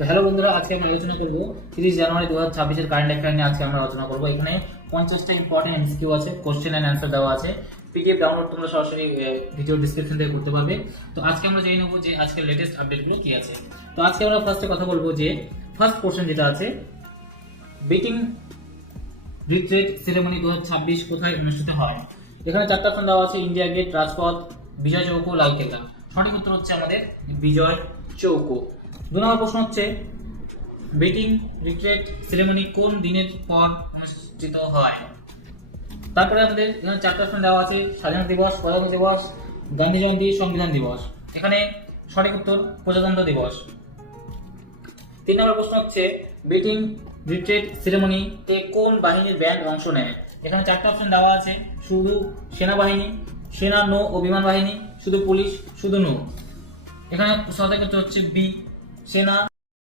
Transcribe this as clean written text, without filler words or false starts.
তো হ্যালো বন্ধুরা, আজকে আমরা আলোচনা করব 30 জানুয়ারি 2026 এর কারেন্ট অ্যাফেয়ার নিয়ে। আজকে আমরা আলোচনা করব। এখানে 50টা ইম্পর্টেন্ট এমসিকিউ আছে, কোশ্চেন এন্ড অ্যান্সার দেওয়া আছে। পিডিএফ ডাউনলোড তোমরা সরাসরি ভিডিও ডেসক্রিপশন থেকে করতে পারবে। তো আজকে আমরা জেনে নেব যে আজকের লেটেস্ট আপডেটগুলো কি আছে। তো আজকে আমরা ফার্স্টে কথা বলবো যে ফার্স্ট পোর্শন যেটা আছে, বিটিং রিট্রিট সেরেমনি 2026 কোথায় অনুষ্ঠিত হয়। এখানে চারটা অপশন দেওয়া আছে: ইন্ডিয়া গেট, রাজপথ, বিজয় চৌক, লালকেল্লা। সঠিক উত্তর হচ্ছে আমাদের বিজয় চৌক। 2 নম্বর প্রশ্ন হচ্ছে, বেটিং রিট্রিট সেরেমনি কোন দিনের পর অনুষ্ঠিত হয়। তারপরে আমাদের এখানে চারটা অপশন দেওয়া আছে: স্বাধীনতা দিবস, প্রজাতন্ত্র দিবস, গান্ধী জয়ন্তী, সংবিধান দিবস। এখানে সঠিক উত্তর প্রজাতন্ত্র দিবস। 3 নম্বর প্রশ্ন হচ্ছে, বেটিং রিট্রিট সেরেমনিতে কোন বাহিনীর ব্যান্ড অংশ নেয়। এখানে চারটা অপশন দেওয়া আছে: শুধু সেনাবাহিনী, সেনা, নৌ ও বিমান বাহিনী, শুধু পুলিশ, শুধু নৌ। এখানে সঠিক উত্তর হচ্ছে বি, সেনা,